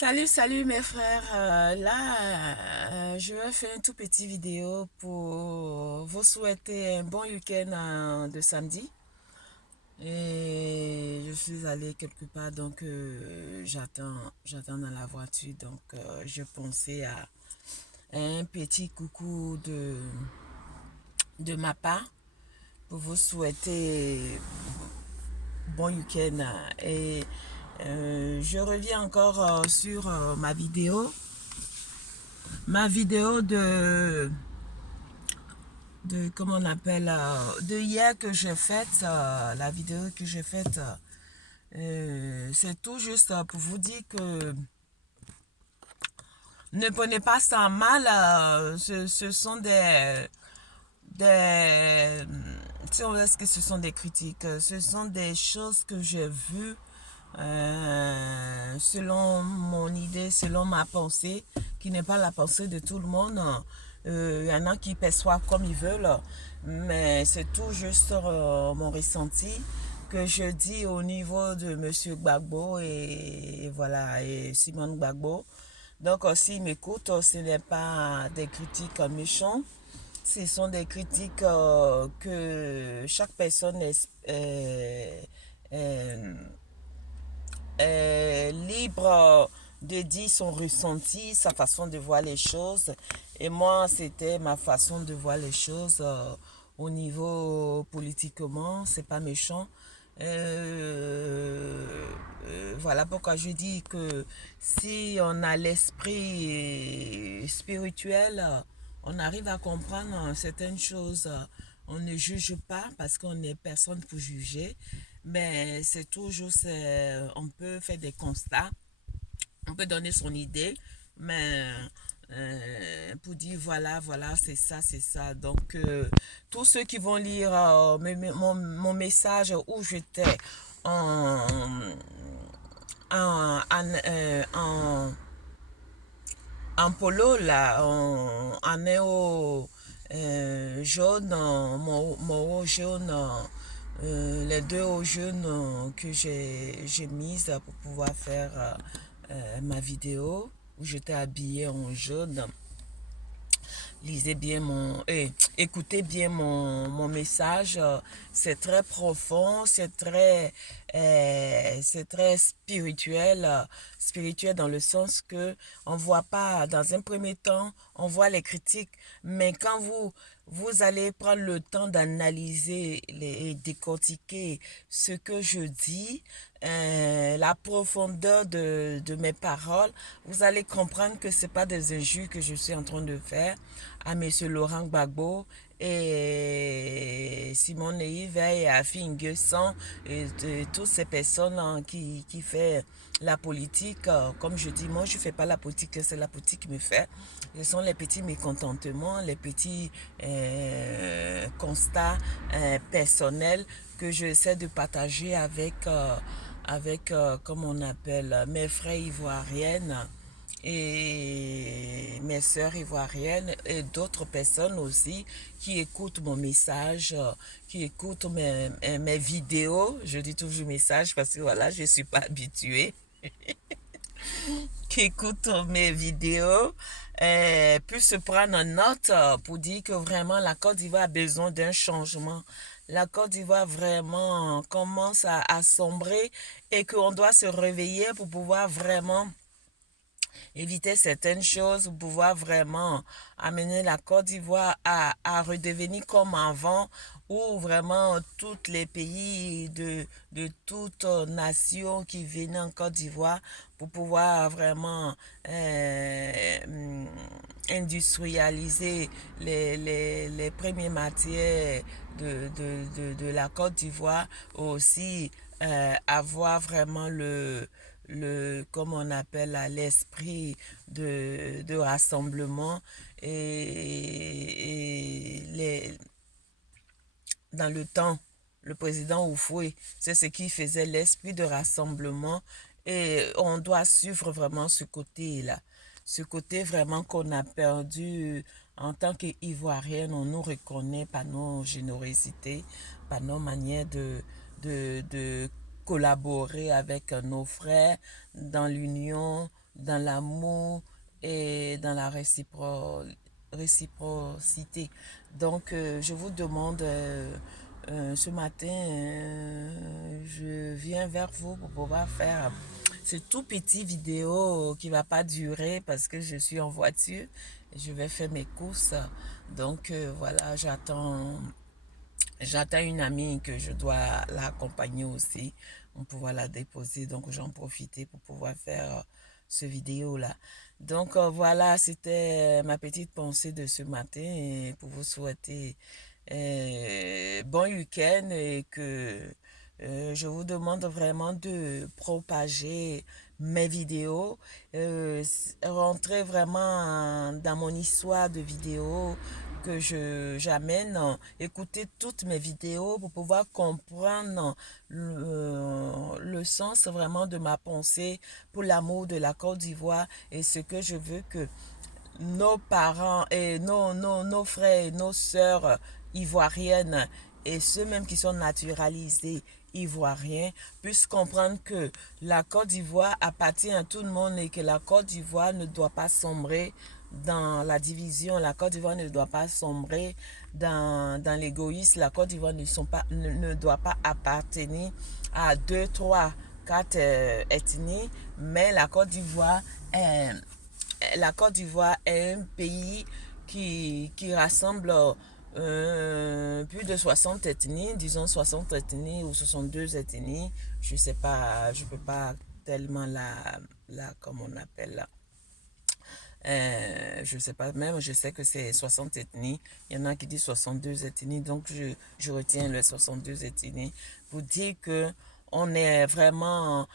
Salut mes frères. Je vais faire une toute petite vidéo pour vous souhaiter un bon week-end de samedi. Et je suis allée quelque part, donc j'attends dans la voiture. Donc je pensais à un petit coucou de ma part pour vous souhaiter bon week-end. Et je reviens encore sur ma vidéo de comment on appelle, de hier que j'ai faite, la vidéo que j'ai faite. C'est tout juste pour vous dire que ne prenez pas ça mal. Ce sont des, si on est-ce que ce sont des critiques, ce sont des choses que j'ai vues selon mon idée, selon ma pensée, qui n'est pas la pensée de tout le monde. Y en a qui perçoivent comme ils veulent, mais c'est tout juste mon ressenti que je dis au niveau de Monsieur Gbagbo et voilà, et Simone Gbagbo. Donc, s'ils m'écoutent, ce n'est pas des critiques méchantes, ce sont des critiques que chaque personne est- est libre de dire son ressenti, sa façon de voir les choses. Et moi, c'était ma façon de voir les choses au niveau politiquement, c'est pas méchant. Voilà pourquoi je dis que si on a l'esprit spirituel, on arrive à comprendre certaines choses. On ne juge pas parce qu'on n'est personne pour juger, mais c'est toujours, on peut faire des constats, on peut donner son idée, mais pour dire voilà, c'est ça, c'est ça. Donc, tous ceux qui vont lire mon message où j'étais en, en, en, en polo, là, en néo jaune, mon haut jaune, les deux hauts jaunes que j'ai mises pour pouvoir faire ma vidéo où j'étais habillée en jaune. Lisez bien écoutez bien mon message. C'est très profond, c'est très spirituel, spirituel dans le sens que on voit pas, dans un premier temps, on voit les critiques, mais quand vous allez prendre le temps d'analyser et décortiquer ce que je dis, la profondeur de mes paroles, vous allez comprendre que c'est pas des injures que je suis en train de faire à Monsieur Laurent Gbagbo et Simone Veil et Afi Nguessan et toutes ces personnes qui font la politique. Comme je dis, moi je fais pas la politique, c'est la politique qui me fait. Ce sont les petits mécontentements, les petits constats personnels que j'essaie de partager avec comme on appelle, mes frères ivoiriennes et mes sœurs ivoiriennes et d'autres personnes aussi qui écoutent mon message, qui écoutent mes vidéos. Je dis toujours message parce que voilà, je ne suis pas habituée. Qui écoutent mes vidéos puissent se prendre en note pour dire que vraiment la Côte d'Ivoire a besoin d'un changement. La Côte d'Ivoire vraiment commence à sombrer et qu'on doit se réveiller pour pouvoir vraiment éviter certaines choses pour pouvoir vraiment amener la Côte d'Ivoire à redevenir comme avant, où vraiment tous les pays de toutes nations qui venaient en Côte d'Ivoire pour pouvoir vraiment industrialiser les premières matières de la Côte d'Ivoire, aussi avoir vraiment comme on appelle l'esprit de rassemblement et dans le temps, le président Oufoué, c'est ce qui faisait l'esprit de rassemblement et on doit suivre vraiment ce côté-là. Ce côté vraiment qu'on a perdu en tant qu'Ivoirienne, on nous reconnaît par nos générosités, par nos manières de collaborer avec nos frères dans l'union dans l'amour et dans la réciprocité. Donc, je vous demande ce matin, je viens vers vous pour pouvoir faire ce tout petit vidéo qui va pas durer parce que je suis en voiture. Je vais faire mes courses. Donc, voilà, j'attends une amie que je dois l'accompagner aussi pour pouvoir la déposer. Donc, j'en profite pour pouvoir faire ce vidéo-là. Donc, voilà, c'était ma petite pensée de ce matin et pour vous souhaiter bon week-end et que je vous demande vraiment de propager mes vidéos, rentrer vraiment dans mon histoire de vidéos que j'amène, écouter toutes mes vidéos pour pouvoir comprendre le sens vraiment de ma pensée pour l'amour de la Côte d'Ivoire et ce que je veux que nos parents et nos frères et nos sœurs ivoiriennes et ceux même qui sont naturalisés ivoiriens puissent comprendre que la Côte d'Ivoire appartient à tout le monde et que la Côte d'Ivoire ne doit pas sombrer dans la division, la Côte d'Ivoire ne doit pas sombrer dans l'égoïsme, la Côte d'Ivoire ne doit pas appartenir à 2, 3, 4 ethnies, mais la Côte d'Ivoire est un pays qui rassemble plus de 60 ethnies, disons 60 ethnies ou 62 ethnies. Je sais pas, je peux pas tellement comme on appelle là. Je sais pas, même je sais que c'est 60 ethnies. Il y en a qui disent 62 ethnies, donc je retiens les 62 ethnies pour dire que on est vraiment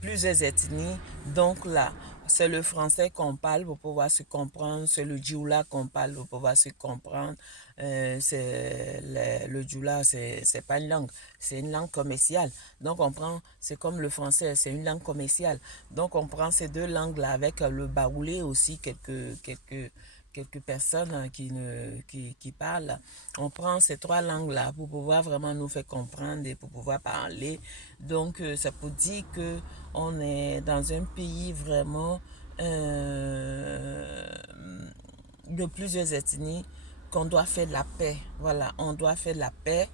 plusieurs ethnies. Donc là, c'est le français qu'on parle pour pouvoir se comprendre, c'est le djoula qu'on parle pour pouvoir se comprendre. Le djoula, c'est pas une langue, c'est une langue commerciale. Donc on prend, c'est comme le français, c'est une langue commerciale. Donc on prend ces deux langues-là avec le baoulé aussi, quelques personnes qui parlent. On prend ces trois langues-là pour pouvoir vraiment nous faire comprendre et pour pouvoir parler. Donc, ça peut dire que on est dans un pays vraiment de plusieurs ethnies, qu'on doit faire de la paix. Voilà, on doit faire de la paix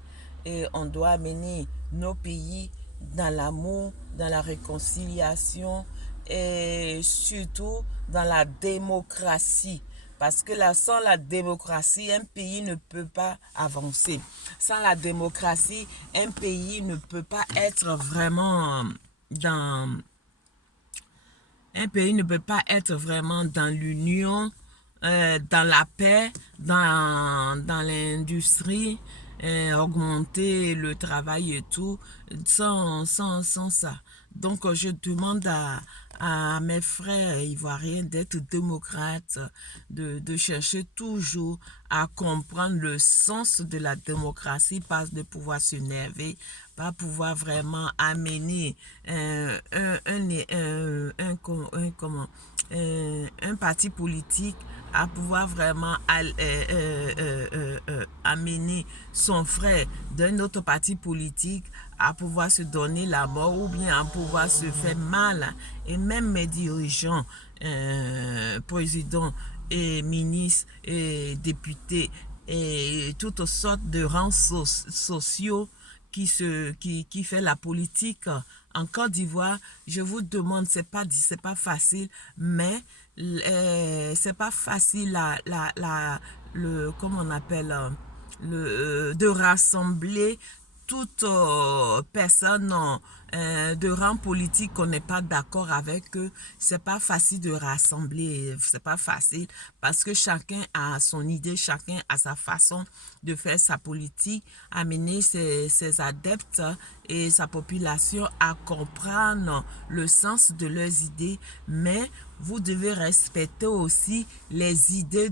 et on doit amener nos pays dans l'amour, dans la réconciliation et surtout dans la démocratie. Parce que là, sans la démocratie, un pays ne peut pas avancer. Sans la démocratie, un pays ne peut pas être vraiment dans... Un pays ne peut pas être vraiment dans l'union, dans la paix, dans l'industrie, augmenter le travail et tout, sans ça. Donc, je demande à mes frères ivoiriens d'être démocrates, de chercher toujours à comprendre le sens de la démocratie, pas de pouvoir s'énerver, pas pouvoir vraiment amener un parti politique à pouvoir vraiment amener son frère d'un autre parti politique à pouvoir se donner la mort ou bien à pouvoir se faire mal. Et même mes dirigeants, présidents et ministres et députés et toutes sortes de rangs sociaux qui fait la politique en Côte d'Ivoire, je vous demande, c'est pas facile, mais c'est pas facile comment on appelle de rassembler toute personne de rang politique qu'on n'est pas d'accord avec eux. C'est pas facile de rassembler, c'est pas facile parce que chacun a son idée, chacun a sa façon de faire sa politique, amener ses adeptes et sa population à comprendre le sens de leurs idées, mais vous devez respecter aussi les idées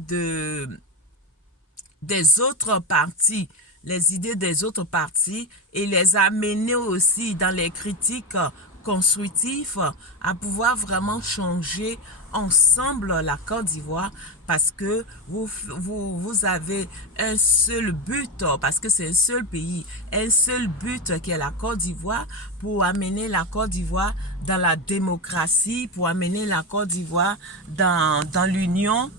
des autres partis, les idées des autres partis et les amener aussi dans les critiques constructif, à pouvoir vraiment changer ensemble la Côte d'Ivoire parce que vous avez un seul but, parce que c'est un seul pays, un seul but qui est la Côte d'Ivoire pour amener la Côte d'Ivoire dans la démocratie, pour amener la Côte d'Ivoire dans l'union,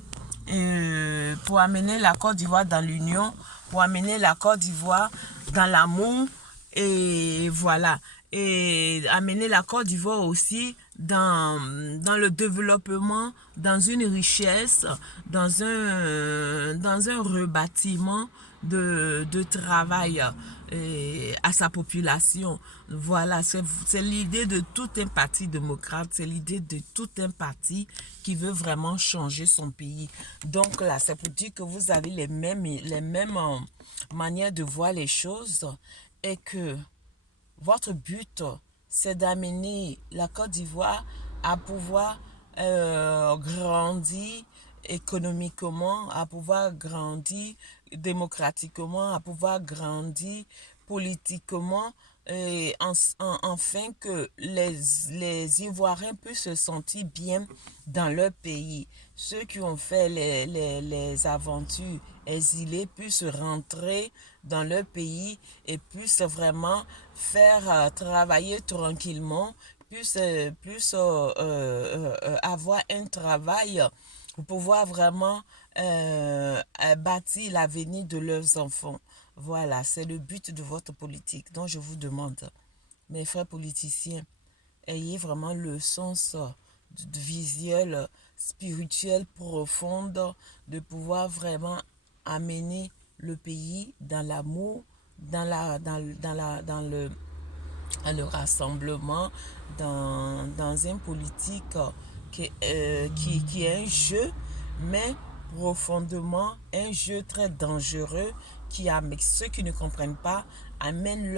pour amener la Côte d'Ivoire dans l'union, pour amener la Côte d'Ivoire dans l'amour et voilà. Et amener la Côte d'Ivoire aussi dans le développement, dans une richesse, dans un rebâtiment de travail à sa population. Voilà, c'est l'idée de tout un parti démocrate, c'est l'idée de tout un parti qui veut vraiment changer son pays. Donc là, c'est pour dire que vous avez les mêmes manières de voir les choses et que votre but, c'est d'amener la Côte d'Ivoire à pouvoir grandir économiquement, à pouvoir grandir démocratiquement, à pouvoir grandir politiquement, et afin que les Ivoiriens puissent se sentir bien dans leur pays. Ceux qui ont fait les aventures exilées puissent rentrer dans leur pays et puissent vraiment faire travailler tranquillement, puissent avoir un travail pour pouvoir vraiment bâtir l'avenir de leurs enfants. Voilà, c'est le but de votre politique. Donc je vous demande, mes frères politiciens, ayez vraiment le sens visuel, spirituel profond de pouvoir vraiment amener le pays dans l'amour, dans le rassemblement, dans une politique qui est un jeu, mais profondément un jeu très dangereux qui, avec ceux qui ne comprennent pas, amène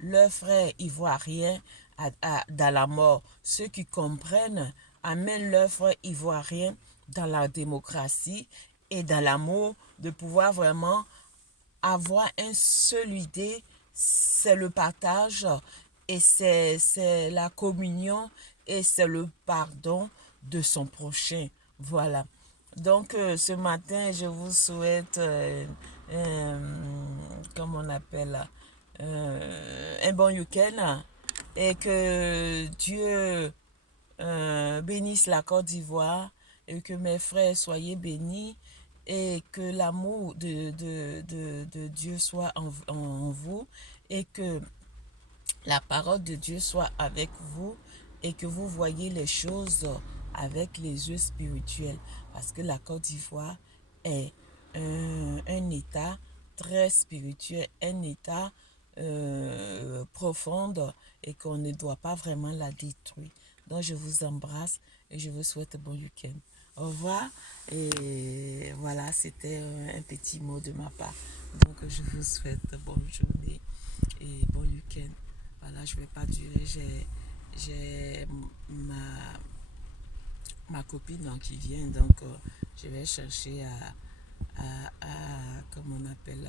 leur frère ivoirien dans la mort. Ceux qui comprennent amènent leur frère ivoirien dans la démocratie et dans l'amour, de pouvoir vraiment avoir une seule idée, c'est le partage et c'est la communion et c'est le pardon de son prochain. Voilà. Donc ce matin, je vous souhaite, comment on appelle, un bon week-end et que Dieu bénisse la Côte d'Ivoire et que mes frères soyez bénis et que l'amour de Dieu soit en vous et que la parole de Dieu soit avec vous et que vous voyez les choses avec les yeux spirituels parce que la Côte d'Ivoire est un état très spirituel, un état profond et qu'on ne doit pas vraiment la détruire. Donc je vous embrasse et je vous souhaite un bon week-end. Au revoir et voilà, c'était un petit mot de ma part. Donc je vous souhaite bonne journée et bon week-end. Voilà, je ne vais pas durer, j'ai ma copine qui vient, donc je vais chercher comment on appelle,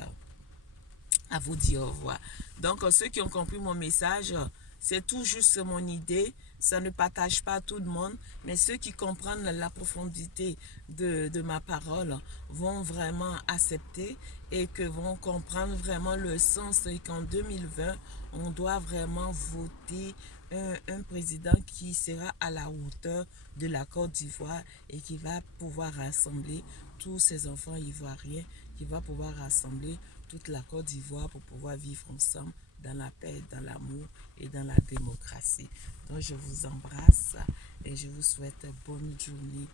à vous dire au revoir. Donc, ceux qui ont compris mon message, c'est tout juste mon idée. Ça ne partage pas tout le monde, mais ceux qui comprennent la profondité de ma parole vont vraiment accepter et que vont comprendre vraiment le sens et qu'en 2020, on doit vraiment voter un président qui sera à la hauteur de la Côte d'Ivoire et qui va pouvoir rassembler tous ces enfants ivoiriens, qui va pouvoir rassembler toute la Côte d'Ivoire pour pouvoir vivre ensemble dans la paix, dans l'amour et dans la démocratie. Donc je vous embrasse et je vous souhaite bonne journée.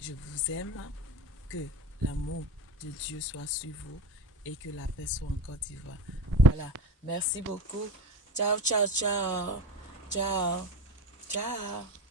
Je vous aime, que l'amour de Dieu soit sur vous et que la paix soit en Côte d'Ivoire. Voilà, merci beaucoup. Ciao, ciao, ciao. Ciao, ciao.